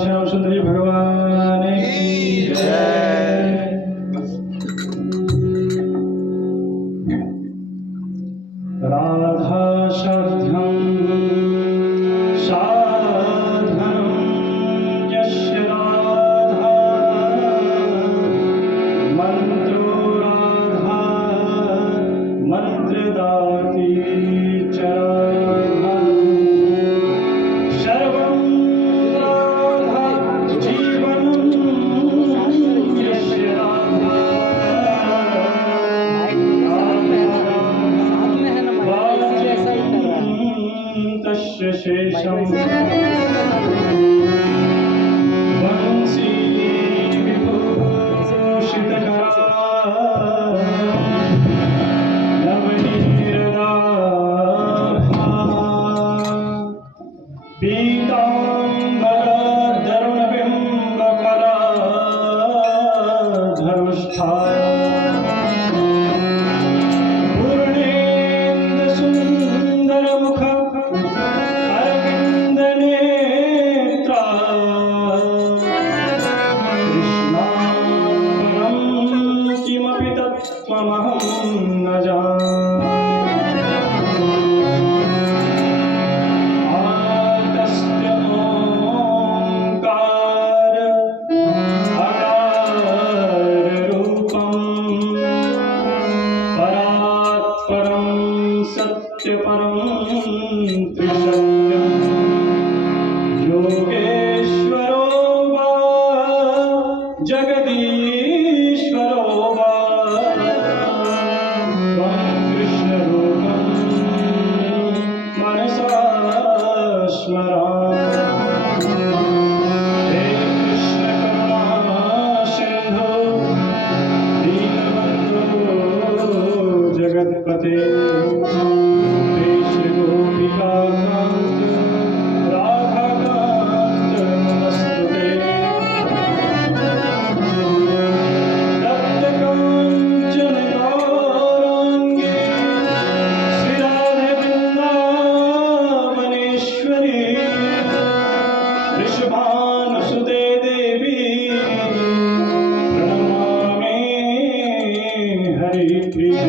श्याम सुंदरी भगवान की जय। राधा शब्दं साधनं यस्य राधा मंत्रो राधा मंत्रदाती च राधा सर्वं राधा जीवनं यस्य राधा तस्य शेषं वंशी विभूषितकरा पीताम्बरधरुणबिम्बकरा धर्मष्ठा पूर्णेन्दुसुन्दरमुख अरविन्दनेत्रा कृष्णापरं किमपि तत्त्वमहं न जाने। सत्यपरं त्रिसत्यं योगेश्वरो वा जगदीश्वरो वा त्वं कृष्णरूपं मनसा स्मरामि। हे कृष्ण करुणा सिन्धो दीनबन्धो जगत्पते ऋषभानुसुते देवी प्रणमामि हरिप्रिया।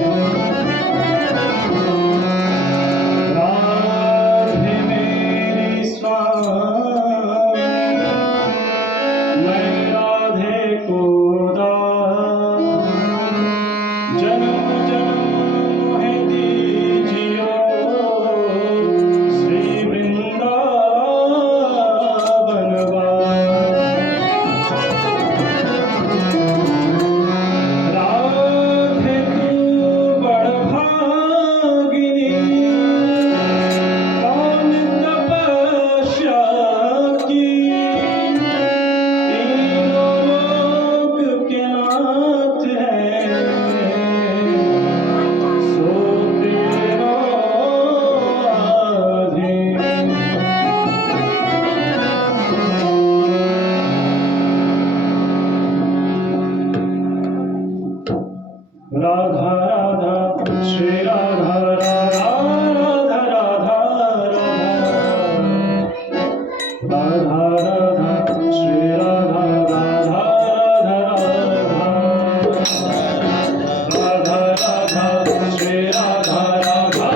राधे मेरी स्वामी मैं राधे को दास जन्म जन्म मोहे दीजियो श्री वृंदावन राधे तू बड़ भागिनी कौन तपस्या की तीनों लोक के नाथ है सो तेरा अधीन। राधा राधा श्री राधा राधा राधा राधा राधा राधा श्री राधा राधा राधा राधा श्री राधा राधा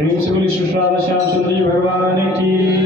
प्रेम से बोली श्री राधा श्याम सुंदर जी भगवान की